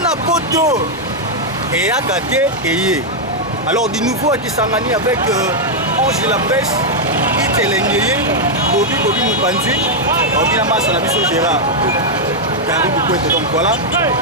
bana poto et à Kate et alors du nouveau à Kisangani avec Ange de la presse Itelengeye Bobby Moupanzi Obina Massa na biso Gérard donc voilà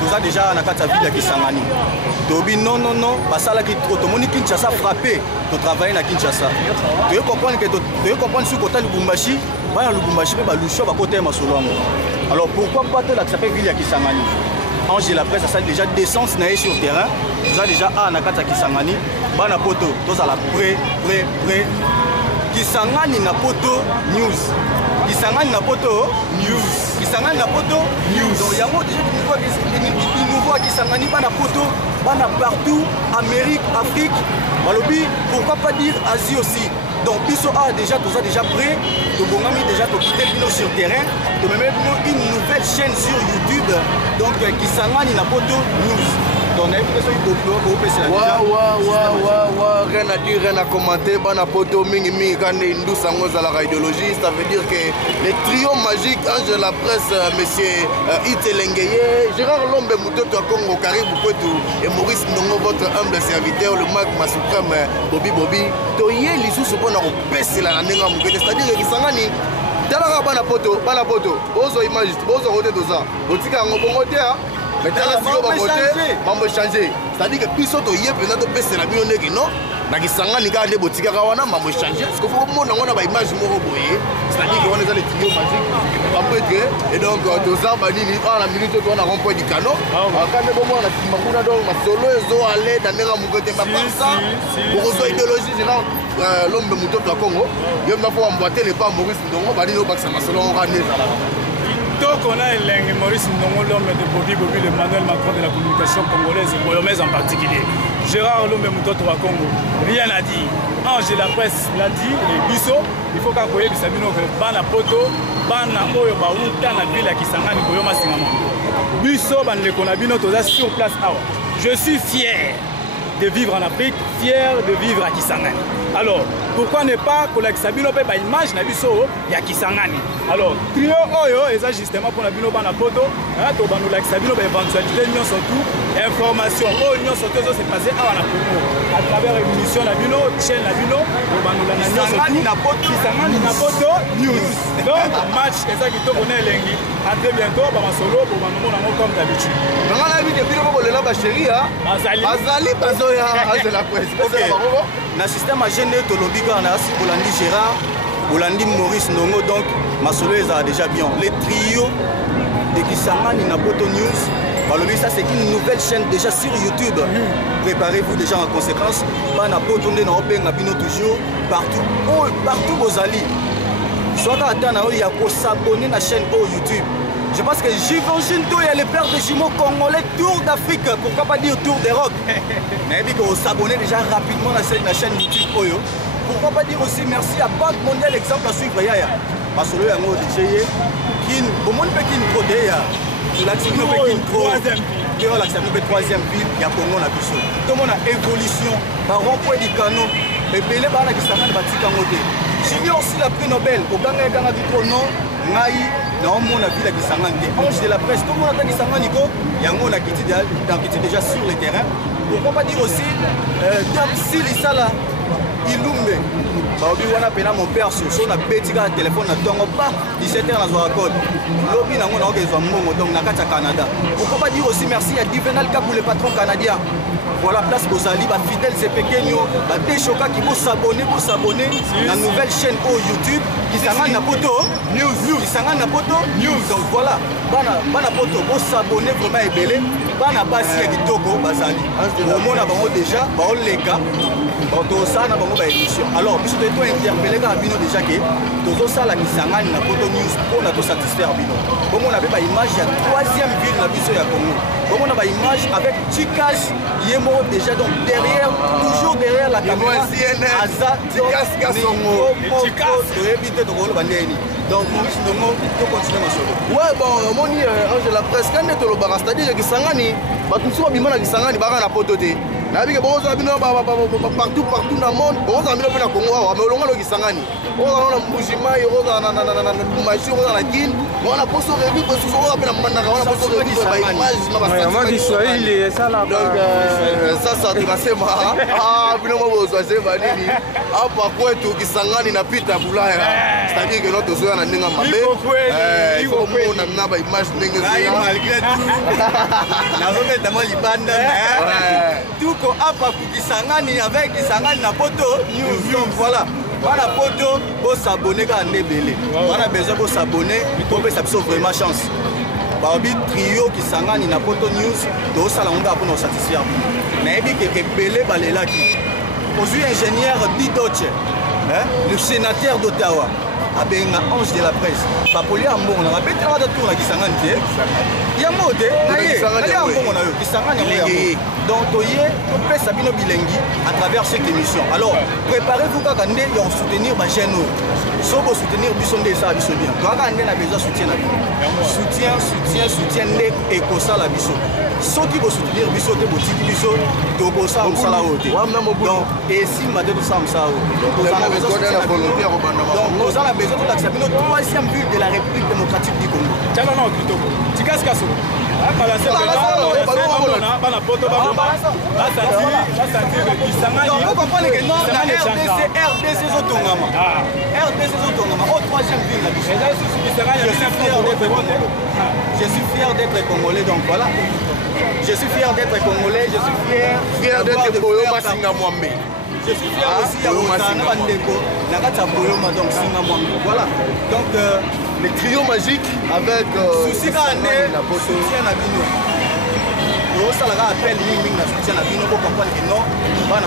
tout ça déjà na kata ville à Kisangani Tobi non basala ki trop to moni Kinshasa frappé to travailler na Kinshasa tu comprendre que tu comprendre sur côté Lubumbashi ba Lubumbashi ba lusho ba côté Masolongo alors pourquoi pas te l'accepter ville à Kisangani Ange de la presse ça déjà décence na sur terrain ça déjà à na kata Kisangani bana poto tous à la pré Kisangani na poto news Kisangani na poto news Kisangani na poto news donc yango déjà du nouveau à Kisangani bana poto bana partout Amérique Afrique balobi pourquoi pas dire Asie aussi donc biso a déjà tout ça déjà prêt de bongami déjà to quitter bino sur terrain de même une nouvelle chaîne sur YouTube donc Kisangani na poto news. Rien à dire, rien à commenter. Bana poto mingi quand nous sommes à la idéologie, ça veut dire que les trio magiques, Ange de la presse, monsieur Itelengeye, Gérard Lombe Moutoto à Congo, Karim Boupetou et Maurice Ndongo, votre humble serviteur, le magma suprême Bobby. Toye l'issue se pose à baisser la nenga moukete, c'est-à-dire que Kisangani. Dalara bana poto, bozo image, bozo roté tout ça. Botika ngobongote hein. Mais dans la vidéo, on va changer. C'est-à-dire que Piso to yé peut-être baisser la vidéo non. Na Kisangani ga de botika kawana on va changer parce que faut que on a ba image moko boyé. C'est-à-dire que on est dans les vidéos magiques. Après et donc deux ans banini à la minute on a rond-point du canot. Quand le moment on a makuna donc ma solo ezo aller dans la mukote ma pas ça. Pour so idéologie genre l'homme de Moutoto à Congo. Il m'a faut emboîter les pas Maurice Ndongo ba dino ba ça ma solo on rané ça là. Donc on a Maurice Ndongo, l'homme de Bobby, le Manuel Macron de la communication congolaise et bolonnaise en particulier. Gérard Lombe Moutoto à Congo, rien à dire. Ange de la presse l'a dit, les Bisso, il faut qu'après les Sabino que Bana Poto, Bana Oyo Baouta, la ville à Kisangani, Boyoma Singama. Bisso, Ban le Konabino, tout ça sur place. Je suis fier de vivre en Afrique, fier de vivre à Kisangani. Alors, pourquoi ne pas que la Sabino paie image na biso ya Kisangani. Alors, trio oyo et ça justement pour la bino bana poto, to banu la Sabino ba éventualité nyon surtout information nyon surtout ça s'est passé à travers l'émission la bino, chaîne la bino, to banu la nyon Kisangani na poto, Kisangani na poto news. Donc match et ça qui to connaît lengi. À très bientôt ba masolo pour banu mona comme d'habitude. Nanga la vie de bino ko lela ba chérie hein. Azali bazoya Ange la presse. Na système à gêner to lobika na si Bolandi Gérard, Bolandi Maurice Ndongo donc masolo a déjà bien. Les trios de Kisangani na poto news. Balobi ça c'est une nouvelle chaîne déjà sur YouTube. Préparez-vous déjà en conséquence. Bana poto ndé na openga bino toujours partout Bozali. Soit attendre il y a pour s'abonner na chaîne au YouTube. Je pense que Givenchy Nto est le père de jumeaux congolais, tour d'Afrique, pourquoi pas dire tour d'Europe. Mais dit qu'on s'abonne déjà rapidement à la chaîne YouTube Oyo. Pourquoi pas dire aussi merci à Banque Mondiale, exemple à suivre Yaya. Parce que le yango DJ qui au monde peut qu'il trop déjà. L'activité peut qu'il trop. L'activité troisième ville, il y a Congo na biso. Tout le monde a évolution, par rond-point du canon. Et puis les bana qui s'appellent Batika Moté. J'ai eu aussi la prix Nobel au Ganga du Pronom, Naï. Non, mon avis, la Kisangani, Ange de la presse, tout le monde a dit Kisangani, il y a un monde qui était déjà sur le terrain. Pourquoi pas dire aussi, si les salas, Ilumbe, on a mon père sur son téléphone, pas 17h dans un code. Lobby n'a pas donc na Canada. Pourquoi pas dire aussi merci à Divenal Kabou, le patron canadien. Voilà, place Bozali, fidèle, c'est pequeño, des chocs qui vont s'abonner à la nouvelle chaîne au YouTube. Kisangani na poto news, Kisangani na poto news. Donc voilà, bana poto pour s'abonner vraiment ébélé, bana basi ya kitoko bazali. Au monde bango déjà, ba oleka, ba to ça na bango ba émission. Alors, biso to interpeller ka bino déjà que tozo sala Kisangani na poto news pour na to satisfaire bino. Comme on avait pas image ya troisième ville na biso ya Congo. Comme on a pas image avec Chikas Yemo déjà donc derrière, toujours derrière la caméra. Aza Chikas Kasongo. Donc Maurice Ndongo, tu continues ma solo. Ouais bon, moni Ange la presse quand tu le barra, c'est-à-dire que Kisangani, ba tu sois bimana Kisangani bara na poto te. nabike bokozala bino partout dans le monde bokozala bino mpe na Congo awa mais olonga lokisangani okozala na mbujimai okozala na lumashi okozala na kine wana poso rebi posusu okozala mpe na mbandaka wana poso rebi baimage donc sasa tunasema bino mo bozwa se banini apa kwetu kisangani na pita bulaya c'est-à-dire que notre zoya na ndenge mabe il faut mona na baimage ndenge zoya malgré tout nazobeta mo libanda tuko apa kukisangani avec kisangani na poto news donc voilà wana poto s'abonner kaka nde ebele wana besoin s'abonner topesa biso vraiment chance baobi trio kisangani na poto news tosala ngo kaka mpona kosatisfaire nayebi ke ebele balelaki ozwi ingénieur Bidoche le sénateur d'Ottawa abenga ange de la presse papoli ya mbongo na babetela wata tour na kisangani te yango te naye ya mbongo na yo kisangani yango donc toye topesa bino bilengi à travers cette émission alors préparez-vous kaka nde ya kosoutenir bagene oyo so bosoutenir biso nde esala biso bien toyaka nde na besoin soutien na bino soutien nde ekosala biso soki bosoutenir biso te botiki biso tokosala mosala oyo te donc esimba te tosala mosala oyo donc toza na besoin tolakisa bino troisième ville de la République démocratique du Congo tiakana okitoko tikasikaso abalanse bana poto basantire kisangani okomprendre non na RDC ezotongama RDC ezotongama au troisième ville na biso je suis fier d'être congolais donc voilà je suis fier d'être congolais je suis fier d'être Boyoma Singa Mwambe je suis fier aussi ya kozala bandeko na kati ya Boyoma donc Singa Mwambe voilà donc le trio magique avec souci kaka nde soutien na bino tosalaka appel mingi na soutien na bino bokomprendre ke non bana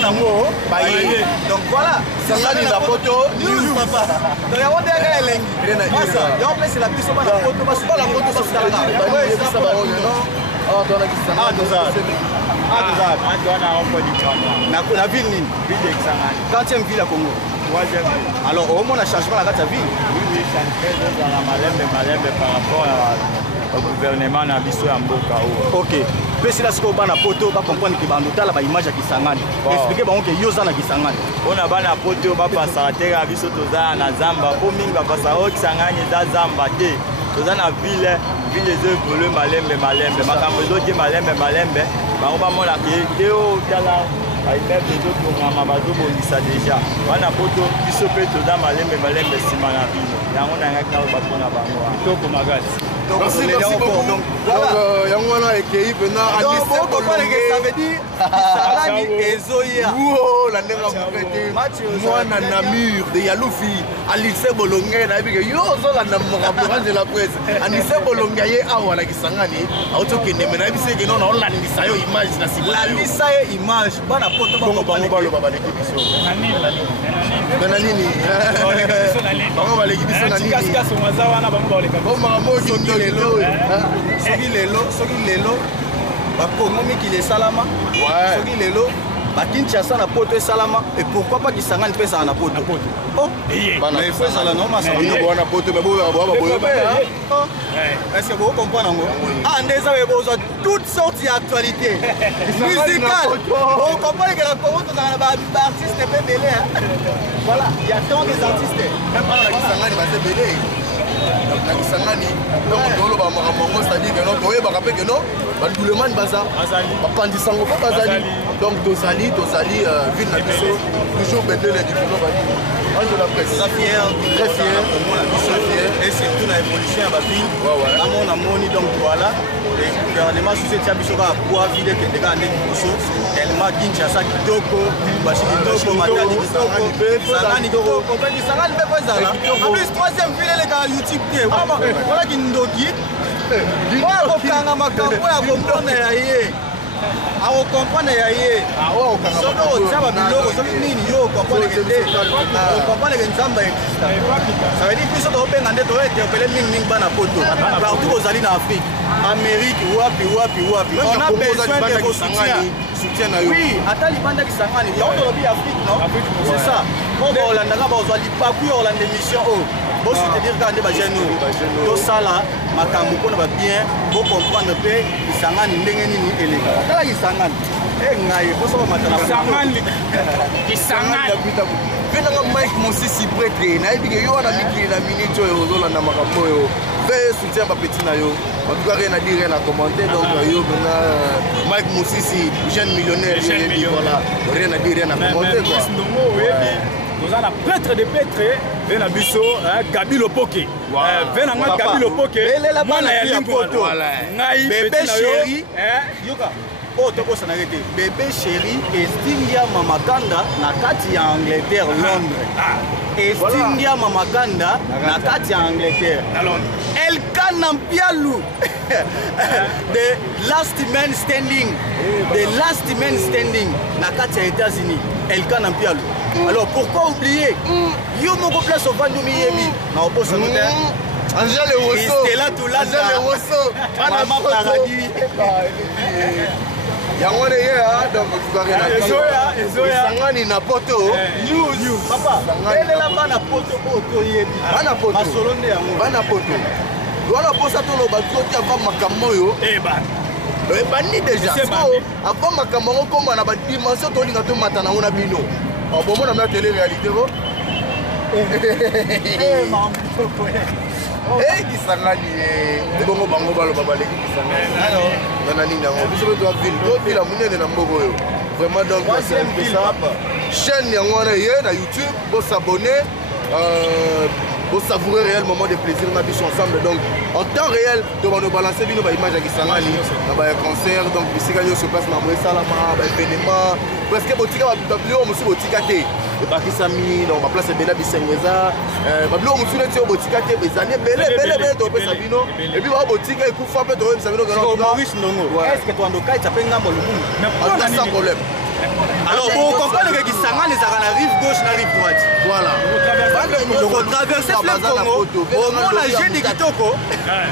yango baye donc voilà sangani na poto news papa donc yango nde kaka elengi yango pesela biso bana poto basutalaka na ville nini 40e ville ya Congo alors omona changement na kati ya ville malembe par rapport au gouvernement na biso ya mboka oyo ok pesila sikoyo bana poto bacomprendre ke bandotala baimage ya kisangani explike bango ke yo oza na kisangani mpona bana poto bapasaka te kaka biso toza na zamba mpo mingi bapasaka oyo kisangani eza zamba te toza na ville ezo evolue malembe makambo ezotie malembe bango bamonaka te otala baimeble ezotongama bazobongisa deja wana poto biso mpe toza malembe nsima na bino yango nayangaki nao bato na bango kitoko makasi merci beaucoup donc yango wana ekei mpena kisangani ezoya na ndenge moke te mwana namur de yalufi alise bolonge nayebi ke yo ozolanda moraporage de la presse alise bolonge ye awa na kisangani aotokende me nayebi se ke nono olandisa yo image na landisa ye image bana poto bango baloba baleki biso na nini bango baleki biso na nini soki lelo bakongo mikili esalama soki lelo bakinshasa na poto esalama et pourquoi pas kisangani mpe ezala na poto mais il faut ezala normalement poto est-ce que vous comprenez yango nde eza bozwa toute sorte ya actualité musicale okomprendre ke na Congo tozala na baartiste mpe ebele voilà il y a tant des artistes même mpana na kisangani baza ebele na kisangani donc toloba makambo yango c'est-à-dire que non toyebaka mpe ke non badulemani baza bapandisango mpe bazali donc tozali ville na biso toujours bendele likolo bali ange la presse très fier et surtout na évolution ya baville amona moni donc voilà gouvernement susu etia biso kaka poa ville ekende kaka nde liboso tellement kinshasa kitoko bashi kitoko matadi kitoko kisangani kitoko mpe kisangani mpe po ezala en plus troisième ville elekaka youtube te walaki ndoki oyo akokanga makambo ya komprendre ya ye akokomprendre ya ye soki otia babiloko soki nini yo okomprendeke te okomprendeke nzambe exista ça veut dire biso tokobenga nde tointerpele mingimingi bana poto partout kozali na afrique amérique wapi on a besoin de vos soutiens oui ata libanda kisangani yango tolobi afrique non c'est ça oyo baolandaka bazwa lipapu ya kolanda émission oyo bosoutenir kaka nde bagene tosala makambo mpona babien bocomprendre mpe kisangani ndenge nini elekaka tala kisangani ngai poso bamatana mpe nanga Mike Mosisi prêtre nayebi ke yo wana mikili na minute oyo ozolanda makambo oyo mpe soutien bapeti na yo en tout cas rien à dire, rien à commenter. Donc yo maintenant Mike Mosisi jeune millionnaire, voilà, rien à dire, rien à commenter quoi. Nous avons la prêtre de Petre, Vena Bisso, Gabi Lopoke. Vena Gabi Lopoke, Mana Yalimpoto, bébé chéri, Yoka. Oh, tu peux s'arrêter. Bébé chéri, Estingia Mamakanda, Nakati en Angleterre, Londres. Estingia Mamakanda, Nakati en Angleterre. El Kanampialou, the last man standing, the last man standing, Nakati aux États-Unis. El Kanampialou. Alors pourquoi oublier? Yo mon place au Vandu Miami. Na opose nous Angèle Rosso. C'était là tout là. Angèle Rosso. Maman paradis. Yango ne ya donc tu vas rien. Ezoya. Sangani na poto. News. Papa. Elle là bas na poto poto yebi. Bana poto. Masolonde yango. Bana poto. Wana posa to lo ba koti ava makambo yo. Bani déjà. Avant makambo ngoma na ba dimension to linga to mata na ona bino. Bon moi na télé-réalité ko. Kisangani bongo bango balo babale Kisangani. Alors, dans nini yango biso to ville to bila munene na mboko yo. Vraiment donc c'est ça. Chaîne yango na ye na YouTube, bo s'abonner pour savourer réel moment de plaisir na biso ensemble. Donc en temps réel de nous balancer bino ba image ya Kisangani na ba concert donc bisika yo se passe na mo salama ba événement presque botika ba bio musu botika te. Bakisami donc ba place bela bisengeza ba bio musu neti botika te bezane bele to pesa bino et puis ba botika ekufa pe to pesa bino donc Maurice Ndongo. Est-ce que toi ndoka itapé ngambo lumu? Mais sans problème. Alors pour comprendre que Kisangani ça na rive gauche na rive droite. Voilà. Pour traverser le Congo, au moins la jeune de Kitoko,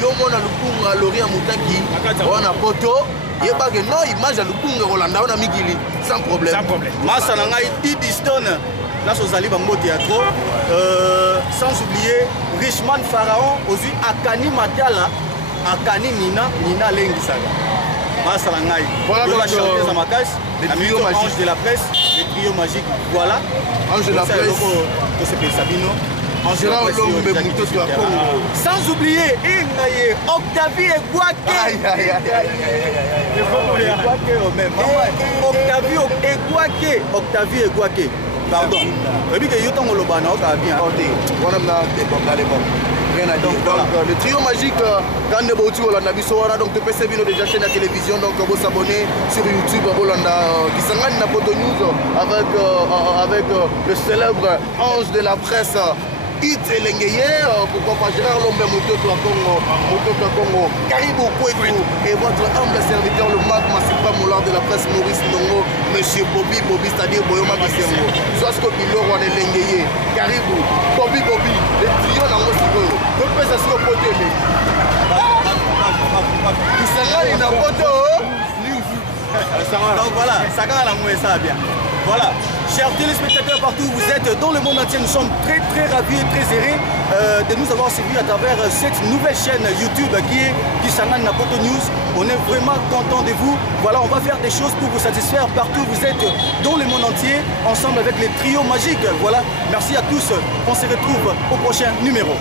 yo mona lukunga Loria Mutaki, wana poto, yeba que non image ya lukunga Rolanda na mikili sans problème. Sans problème. Massa na ngai Didi Stone, là sur Zali Bambo Théâtre, sans oublier Richman Pharaon, aussi Akani Matiala, Akani Nina Lengisaga. Massa na ngai. Voilà la chanteuse à ma caisse. Trio magique. Ange de la presse, le trio magique, voilà. Ange de la presse. Sabino. Gérard Lombe Moutoto à Congo. Sans oublier Ingaye, Octavie et Guaké. Octavie et Guaké. Pardon. Rien à dire. Donc le trio magique, quand on a donc tu peux suivre déjà chaîne de télévision, donc vous s'abonner sur YouTube, Kisangani na Poto News avec le célèbre ange de la presse. Ite Lengeye, pourquoi pas Gérard Lombe Moutoto à Congo, Caribou Kouetou et votre humble serviteur, le Mac Massipa Moulard de la presse Maurice Ndongo, Monsieur Bobby, c'est-à-dire Boyoma Bisengo, Soasko Biloro en Lengeye, Caribou, Bobby, le trio dans le Sikoyo, le pèse à ce côté. Kisangani na Poto Donc voilà, ça gagne la mouée, ça bien. Voilà, chers téléspectateurs partout où vous êtes dans le monde entier, nous sommes très ravis et très heureux de nous avoir suivis à travers cette nouvelle chaîne YouTube qui est Kisangani na Poto News. On est vraiment content de vous. Voilà, on va faire des choses pour vous satisfaire partout où vous êtes dans le monde entier, ensemble avec les trios magiques. Voilà, merci à tous. On se retrouve au prochain numéro.